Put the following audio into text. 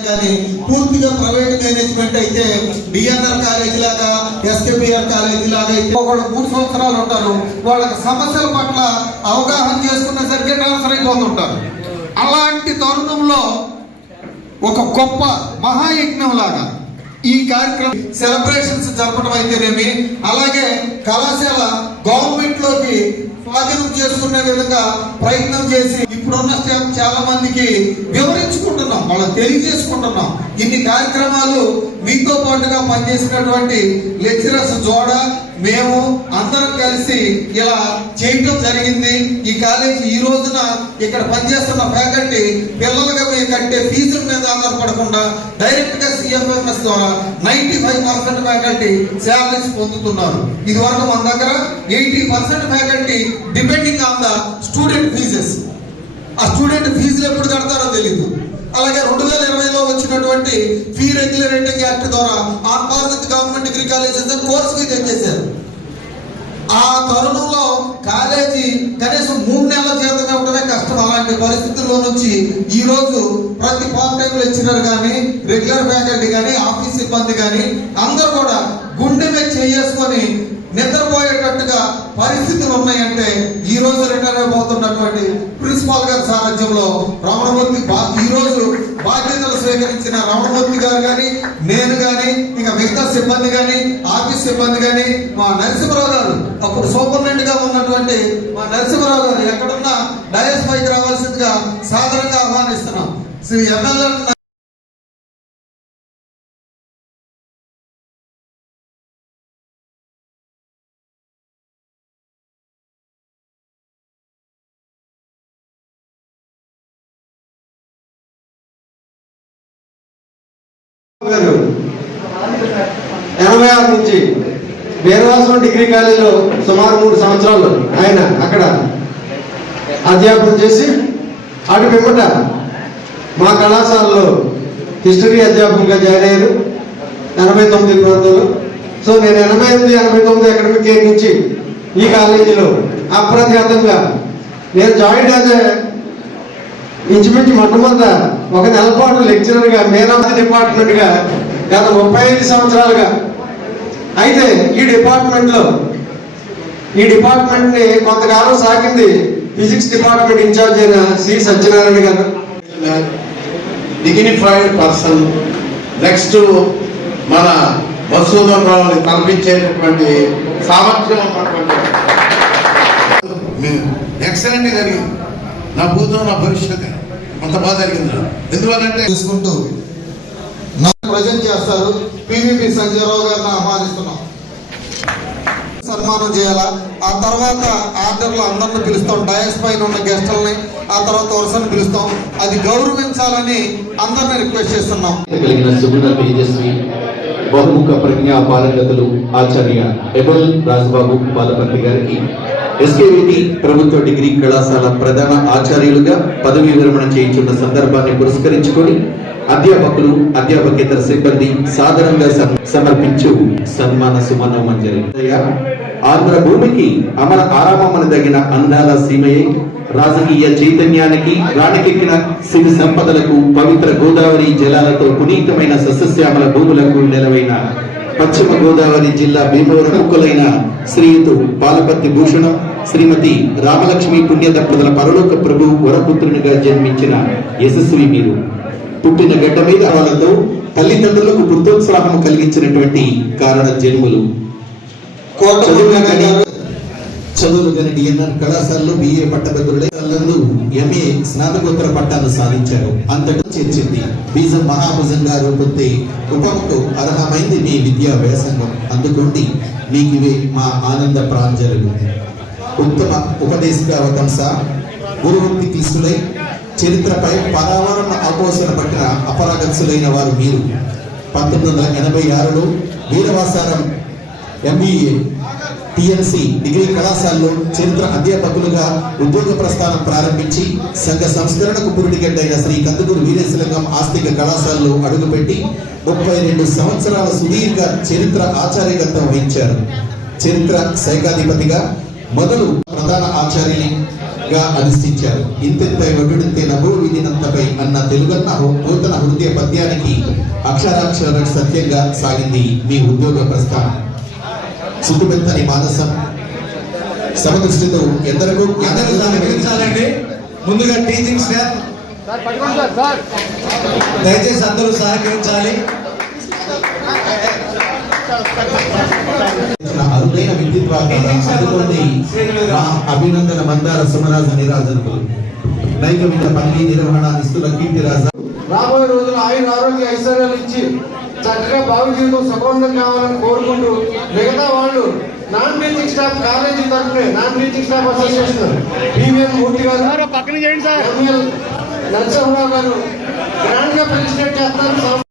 కానీ పూర్తిగా private management అయితే డిఎన్ఆర్ కాలేజీ లాగా ఎస్కేబిఆర్ కాలేజీ లాగా అయితే ఒకళ్ళు 3 సంవత్సరాలు ఉంటారు. వాళ్ళకి సమస్యల పట్ల అవగాహన చేసుకునేసరికి ట్రాన్స్ఫర్ అయిపోతుంటారు. అలాంటి తరుణంలో ఒక గొప్ప మహాయజ్ఞం లాగా ఈ కార్యక్రమం సెలబ్రేషన్స్ జరపడం అయితేనేమి, అలాగే కళాశాల గవర్నమెంట్ లోకి స్వాధీనం చేసుకునే విధంగా ప్రయత్నం చేసి ఇప్పుడున్న స్టాఫ్ చాలా మందికి వివరించుకుంటున్నాం, వాళ్ళకి తెలియజేసుకుంటున్నాం. ఇన్ని కార్యక్రమాలు మీతో పాటుగా పనిచేసినటువంటి లెక్చరర్స్ జోడ మేము అందరం కలిసి ఇలా చేయటం జరిగింది. ఈ కాలేజీ ఈ రోజున ఇక్కడ పనిచేస్తున్న ఫ్యాకల్టీ పిల్లలుగా మేము కట్టే ఫీజుల మీద ఆధారపడకుండా డైరెక్ట్ గా సిఎంఎంఎస్ ద్వారా 95% ఫ్యాకల్టీ శాలరీస్ పొందుతున్నారు. ఇది వరకు మన దగ్గర 80% faculty depending on the student fees. ఆ స్టూడెంట్ ఫీజులు ఎప్పుడు కడతారో తెలియదు. అలాగే 2020లో వచ్చినటువంటి ఫీ రెగ్యులేటింగ్ యాక్ట్ ద్వారా on par with government degree colleges course fee తెచ్చేశారు. ఆ తరుణంలో కాలేజీ కనీసం 3 నెలల జీతం ఇవ్వడమే కష్టం. అలాంటి పరిస్థితుల్లో నుంచి ఈ రోజు ప్రతి పార్ట్ టైం లెక్చరర్ కానీ, రెగ్యులర్ ఫ్యాకల్టీ కానీ, ఆఫీస్ సిబ్బంది కానీ అందరూ కూడా గుండె మీద చేసుకొని నిద్రపోయేటట్టుగా పరిస్థితులు ఉన్నాయంటే ఈ రోజు రిటైర్ అయిపోతున్నటువంటి ప్రిన్సిపాల్ గారి సారథ్యంలో రమణమూర్తి ఈ రోజు బాధ్యతలు స్వీకరించిన రమణమూర్తి గారు కానీ, నేను కానీ, ఇక మిగతా సిబ్బంది కానీ, ఆఫీస్ సిబ్బంది కానీ, మా నరసింహరావు గారు అప్పుడు సూపరింటెండెంట్ గా ఉన్నటువంటి మా నరసింహరావు గారు ఎక్కడున్నా డయస్ పైకి రావాల్సిందిగా సాధారణంగా ఆహ్వానిస్తున్నాం. శ్రీ ఎమ్మెల్యే గారు 86 నుంచి వీరవాసరం డిగ్రీ కాలేజీలో సుమారు 3 సంవత్సరాలు ఆయన అక్కడ అధ్యాపన చేసి అటు పిమ్మట మా కళాశాలలో హిస్టరీ అధ్యాపకులుగా జాయిన్ అయ్యారు 89 ప్రాంతంలో. సో నేను 88-89 అకాడమిక్ ఇయర్ నుంచి ఈ కాలేజీలో అప్రఖ్యాతంగా నేను జాయిన్ అయితే ఇంచుమించు మొట్టమొదట ఒక నెల పాటు లెక్చరర్గా మేధావి డిపార్ట్మెంట్గా గత 35 సంవత్సరాలుగా. అయితే ఈ డిపార్ట్మెంట్ని కొంతకాలం సాగింది ఫిజిక్స్ డిపార్ట్మెంట్ ఇన్ఛార్జ్ అయిన శ్రీ సత్యనారాయణ గారు. డిగ్నిఫైడ్ పర్సన్ నెక్స్ట్ మన మధుసూదన్ రావుని కల్పించేటటువంటి సామర్థ్యం ఉన్నటువంటి ఎక్సలెంట్ జరిగింది. నా భూతం నా భవిష్యత్ అంత బాగా జరిగింది. ఎందువల్లంటే తీసుకుంటూ ప్రజెంట్ చేస్తారు. పివిపి సంజయరావు గారిని ఆహ్వానిస్తున్నాం. సన్మానం చేయాలా. ఆ తర్వాత ఆర్డర్లో అందరిని పిలుస్తాం. డయస్ పైన ఉన్న గెస్టులని ఆ తర్వాత వరుసను పిలుస్తాం. అది గౌరవించాలని అందరిని రిక్వెస్ట్ చేస్తున్నాం. కలిగిన సుగుణ తేజస్వి బహుముఖ ప్రజ్ఞా పారంగతులు ఆచార్య ఎబల్ రాజబాబు పాలపర్తి గారికి ఎస్కేవిటి ప్రభుత్వ డిగ్రీ కళాశాల ప్రధాన ఆచార్యులుగా పదవీ విరమణ చేయించున్న సందర్భాన్ని పురస్కరించుకొని అధ్యాపకులు, అధ్యాపకేతర సిబ్బంది సాధారణంగా సమర్పించు సన్మాన సుమనోమంజరి. ఆంధ్ర భూమికి అమర ఆరామమని తగిన అందాల సీమయే, రాజకీయ చైతన్యానికి రాణికెక్కిన సిరి సంపదలకు, పవిత్ర గోదావరి జలాలతో పునీతమైన సస్యశ్యామల భూములకు నెలవైన పశ్చిమ గోదావరి జిల్లా భీమవరం ముక్కలైన శ్రీయుతు పాలపర్తి భూషణం, శ్రీమతి రామలక్ష్మి పుణ్య దంపతుల పరలోక ప్రభు వరపుత్రునిగా జన్మించిన యశస్వి మీరు. పుట్టిన గడ్డ మీద వాళ్ళతో తల్లిదండ్రులకు పుత్రోత్సాహం కలిగించినటువంటి కారణ జన్ములు. చదువులు గని డిఎన్ఆర్ కళాశాలలో బిఏ పట్టభద్రులై ఎంఏ స్నాతకోత్తర పట్టాను సాధించారు. అంతటా చేర్చింది బీజం మహాభుజంగా రూపొంది ఉపముకు అర్హమైంది మీ విద్యా వ్యాసంగం. అందుకోండి మీకు ఇవే మా ఆనంద ప్రాంజలు. ఉత్తమ ఉపదేశక అవతంస గురువృత్తి తీసుకులై చరిత్రపై పరావరణ ఆపోసన పట్టిన అపరాగత్సులైన వారు మీరు. 1986లో వీరవాసారం ఎంబీఏ టిఎన్సి డిగ్రీ కళాశాలలో చరిత్ర అధ్యాపకులుగా ఉద్యోగ ప్రస్థానం ప్రారంభించి సంఘ సంస్కరణకు పురుడిగడ్డైన శ్రీ కందుకూరు వీరేశలింగం ఆస్తిక కళాశాలలో అడుగుపెట్టి 32 సంవత్సరాల సుదీర్ఘ చరిత్ర ఆచార్యగతం వహించారు. చరిత్ర శాఖాధిపతిగా మొదలు ప్రధాన ఆచార్యుని గా అధిష్ఠించారు. ఇంతెంతై ఒడ్డుడితే నభో విధినంతపై అన్న తెలుగన్న నూతన హృదయ పద్యానికి అక్షరాక్షర సత్యంగా సాగింది మీ ఉద్యోగ ప్రస్థానం. సుఖమెత్తని మానసం సమదృష్టితో ఎందరకు అందరూ సహకరించాలండి. ముందుగా టీచింగ్ స్టాఫ్ దయచేసి అందరూ సహకరించాలి. అరుదైన విద్యుత్ అభినందన మందార సుమరాజ నిరాజనకులు నైక విధ పల్లి నిర్వహణ నిస్తుల కీర్తిరాజ రాబోయే రోజులు ఆయుర ఆరోగ్య ఐశ్వర్యాలు ఇచ్చి చక్కగా భావి జీవితం సుఖవంతం కావాలని కోరుకుంటూ మిగతా వాళ్ళు నాన్ టీచింగ్ స్టాఫ్ కాలేజీ తరఫున non teaching staff association BVN Murthy garu, ML Narasimharao గారు గ్రాండ్ గా ప్రెసిడెంట్ చేస్తారు.